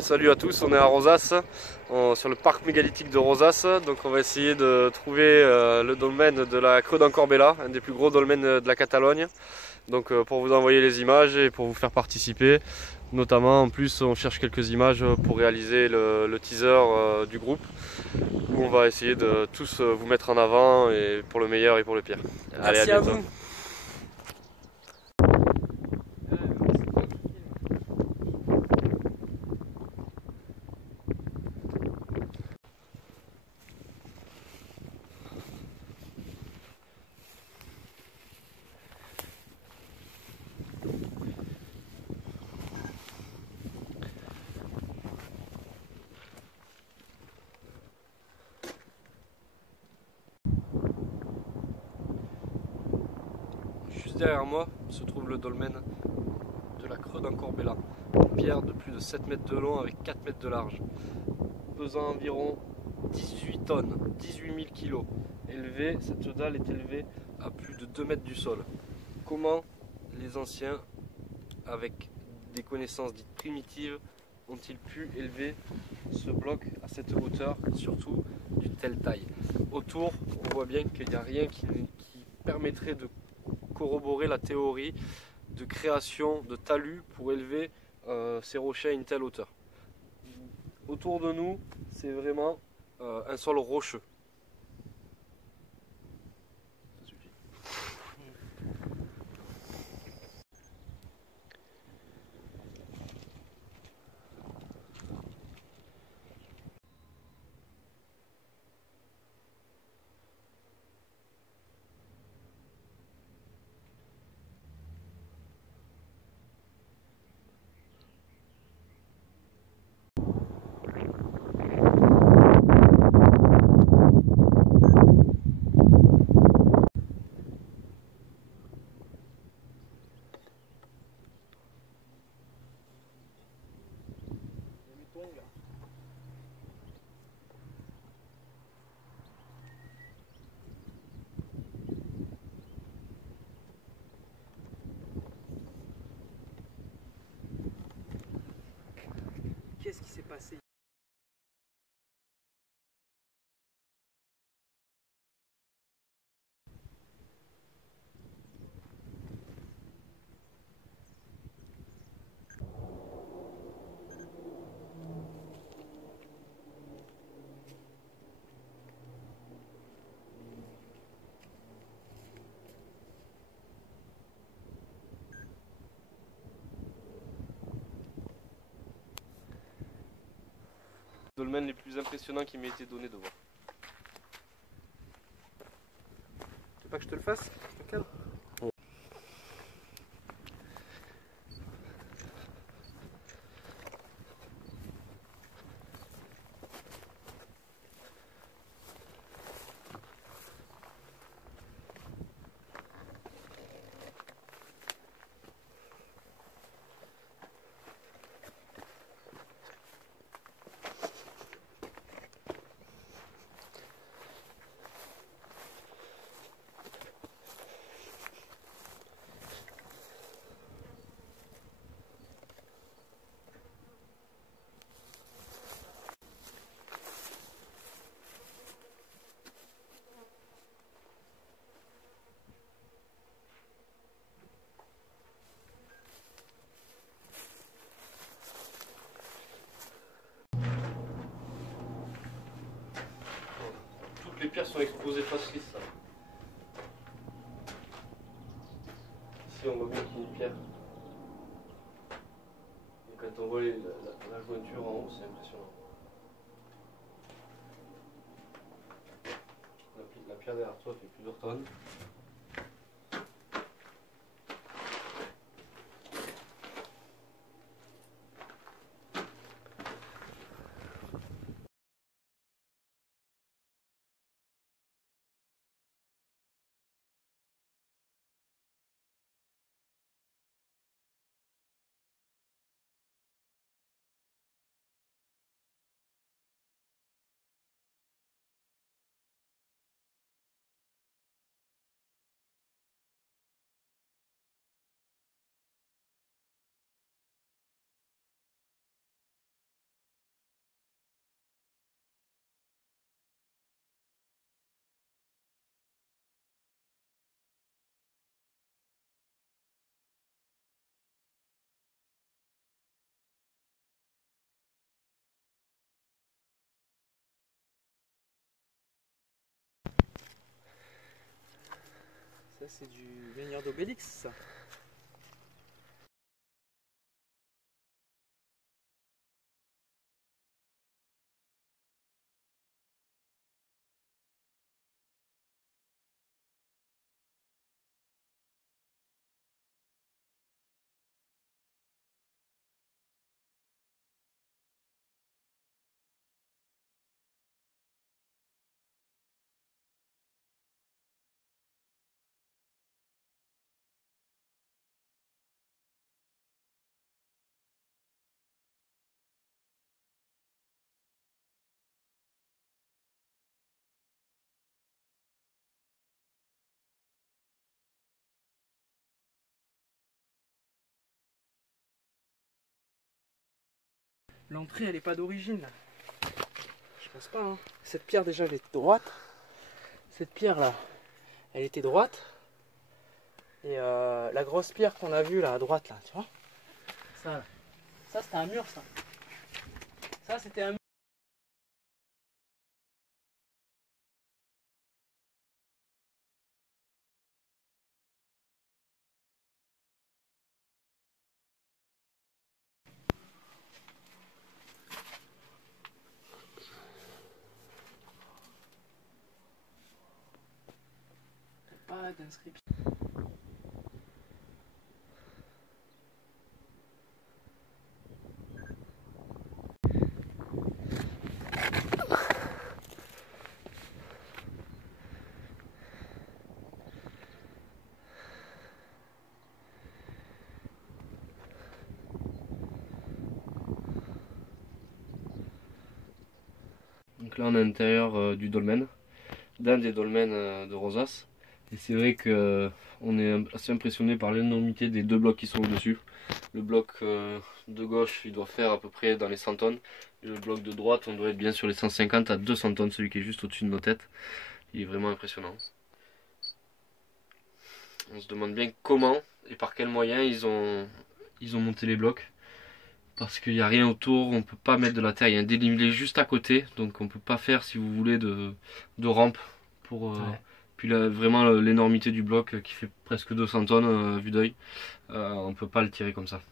Salut à tous, on est à Rosas, sur le parc mégalithique de Rosas. Donc on va essayer de trouver le dolmen de la Creu d'en Corbella, un des plus gros dolmens de la Catalogne. Donc pour vous envoyer les images et pour vous faire participer. Notamment en plus on cherche quelques images pour réaliser le teaser du groupe, où on va essayer de tous vous mettre en avant, et pour le meilleur et pour le pire. Allez, Merci à à bientôt. vous. Juste derrière moi se trouve le dolmen de la Creu d'en Corbella. Une pierre de plus de 7 mètres de long avec 4 mètres de large, pesant environ 18 tonnes, 18 000 kilos. Cette dalle est élevée à plus de 2 mètres du sol. Comment les anciens, avec des connaissances dites primitives, ont-ils pu élever ce bloc à cette hauteur et surtout d'une telle taille? Autour, on voit bien qu'il n'y a rien qui permettrait de corroborer la théorie de création de talus pour élever ces rochers à une telle hauteur. Autour de nous, c'est vraiment un sol rocheux. Ça suffit. Qu'est-ce qui s'est passé? Dolmen les plus impressionnants qui m'ait été donné de voir. Tu veux pas que je te le fasse? Toutes les pierres sont exposées face lisse. Ici on voit bien qu'il y a une pierre. Et quand on voit la jointure en haut, c'est impressionnant. La pierre derrière toi fait plusieurs tonnes. Ça c'est du menhir d'Obélix ça. L'entrée elle est pas d'origine là. Je pense pas hein. Cette pierre déjà elle est droite. Cette pierre là, elle était droite. Et la grosse pierre qu'on a vue là à droite là, tu vois. Ça c'était un mur ça. Ça c'était un mur. Pas d'inscription. Donc là on est à l'intérieur du dolmen, d'un des dolmens de Rosas. Et c'est vrai que on est assez impressionné par l'énormité des deux blocs qui sont au-dessus. Le bloc de gauche il doit faire à peu près dans les 100 tonnes. Et le bloc de droite on doit être bien sur les 150 à 200 tonnes, celui qui est juste au-dessus de nos têtes. Il est vraiment impressionnant. On se demande bien comment et par quels moyens ils ont monté les blocs. Parce qu'il n'y a rien autour, on peut pas mettre de la terre, il y a un dénivelé juste à côté, donc on peut pas faire si vous voulez de rampe pour puis là, vraiment l'énormité du bloc qui fait presque 200 tonnes vue d'œil, on peut pas le tirer comme ça.